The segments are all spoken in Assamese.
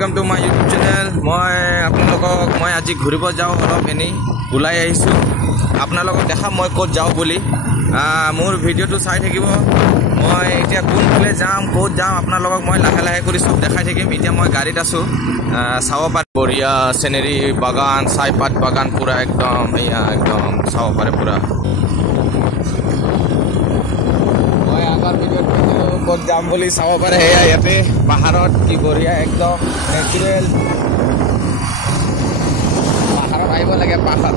Welcome to my YouTube channel. মই আপোনালোকক মই আজি ঘূৰিব যাওঁ অলপ এনেই ওলাই আহিছোঁ আপোনালোকক দেখাম মই ক'ত যাওঁ বুলি মোৰ ভিডিঅ'টো চাই থাকিব মই এতিয়া কোনফালে যাম ক'ত যাম আপোনালোকক মই লাহে লাহে কৰি সব দেখাই থাকিম এতিয়া মই গাড়ীত আছোঁ চাব পাৰে বঢ়িয়া সিনেৰি বাগান চাইপাত বাগান পুৰা একদম এয়া একদম চাব পাৰে পুৰা মই আগৰ ভিডিঅ'ত ক'ত যাম বুলি চাব পাৰে হেয়া ইয়াতে পাহাৰত কি বঢ়িয়া একদম নেচাৰেল পাহাৰত আহিব লাগে পাহাৰ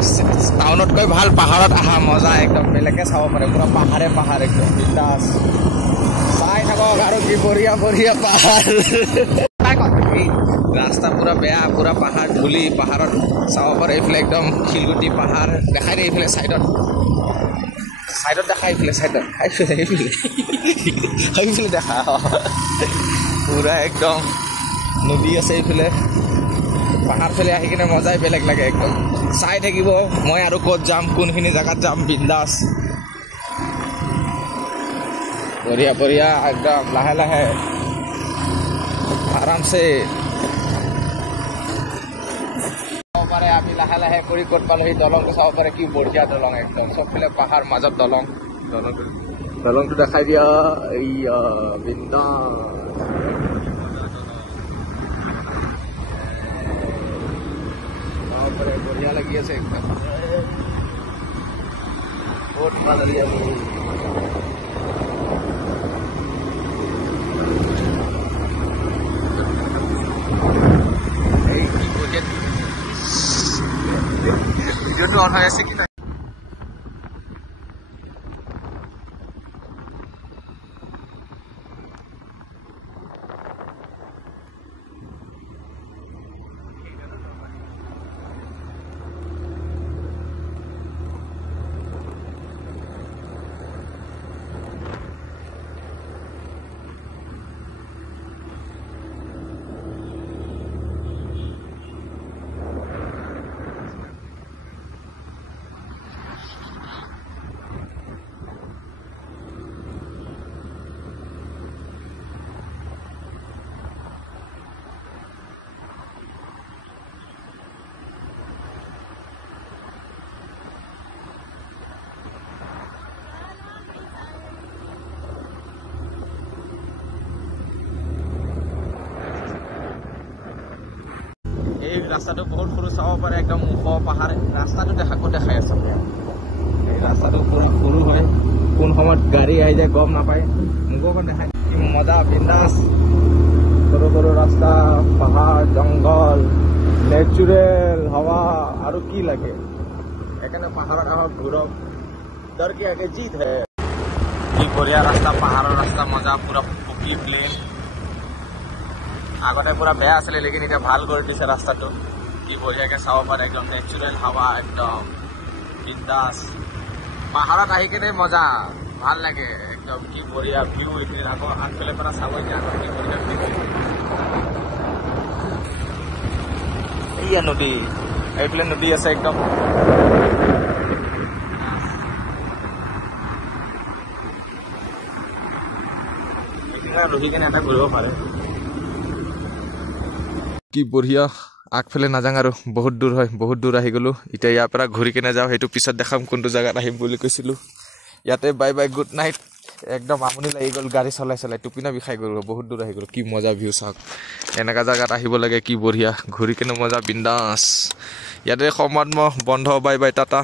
টাউনতকৈ ভাল পাহাৰত আহা মজা একদম বেলেগে চাব পাৰে পুৰা পাহাৰে পাহাৰ একদম বিন্দাস চাই থাকক আৰু কি বঢ়িয়া বঢ়িয়া পাহাৰ ৰাস্তা পুৰা বেয়া পুৰা পাহাৰ ধূলি পাহাৰত চাব পাৰে এইফালে একদম শিলগুটি পাহাৰ দেখাই দিয়ে এইফালে চাইডত দেখা এইফালে চাইডত এইফালে দেখা পুৰা একদম নদী আছে এইফালে পাহাৰ ফালে আহি কিনে মজাই বেলেগ লাগে একদম চাই থাকিব মই আৰু ক'ত যাম কোনখিনি জেগাত যাম বিন্দাস বঢ়িয়া বঢ়িয়া একদম লাহে লাহে আৰামছে চাব পাৰে আমি লাহে লাহে কৰি ক'ত পালোঁ সেই দলংটো চাব পাৰে কি বঢ়িয়া দলং একদম চবফালে পাহাৰ মাজত দলংটো দেখাই দিয়া এই বিন্দাস बढ़िया लगी है एकदम बहुत मजा लिया वीडियो तो ऑन है ऐसे कि ৰাস্তাটো বহুত সৰু চাব পাৰে একদম ওখ পাহাৰ ৰাস্তাটো দেখাই আছে এই ৰাস্তাটো পুৰা সৰু হয় কোন সময়ত গাড়ী আহি যায় গম নাপায় মোকো দেখাই কি মজা বিন্দাস সৰু সৰু ৰাস্তা পাহাৰ জংঘল নেচাৰেল হাৱা আৰু কি লাগে এখানে পাহাৰত আহক ঘূৰক ডৰ কি আগে জিত হে কি বঢ়িয়া ৰাস্তা পাহাৰৰ ৰাস্তা মজা পুৰা পকি প্লেন আগতে পুৰা বেয়া আছিলে লেকিন এতিয়া ভাল কৰি দিছে ৰাস্তাটো কি বঢ়িয়াকে চাব পাৰে একদম নেচাৰেল হাৱা একদম বিন্দাস পাহাৰত আহি কিনে মজা ভাল লাগে একদম কি বঢ়িয়া ভিউ এইখিনি আকৌ আগফালে পৰা চাব এতিয়া কি বঢ়িয়া এইয়া নদী এইফালে নদী আছে একদম ৰখি কিনে এটা ঘূৰিব পাৰে কি বঢ়িয়া আগফালে নাযাং আৰু বহুত দূৰ আহি গ'লো এতিয়া ইয়াৰ পৰা ঘূৰি কিনে যাওঁ সেইটো পিছত দেখাম কোনটো জেগাত আহিম বুলি কৈছিলোঁ ইয়াতে বাই বাই গুড নাইট একদম আমনি লাগি গ'ল গাড়ী চলাই টুপিনা বিষাই গ'ল বহুত দূৰ আহি গ'ল কি মজা ভিউ চাওক এনেকুৱা জেগাত আহিব লাগে কি বঢ়িয়া ঘূৰি কিনে মজা বিন্দাস ইয়াতে সময়ত মই বন্ধ বাই বাই টাটা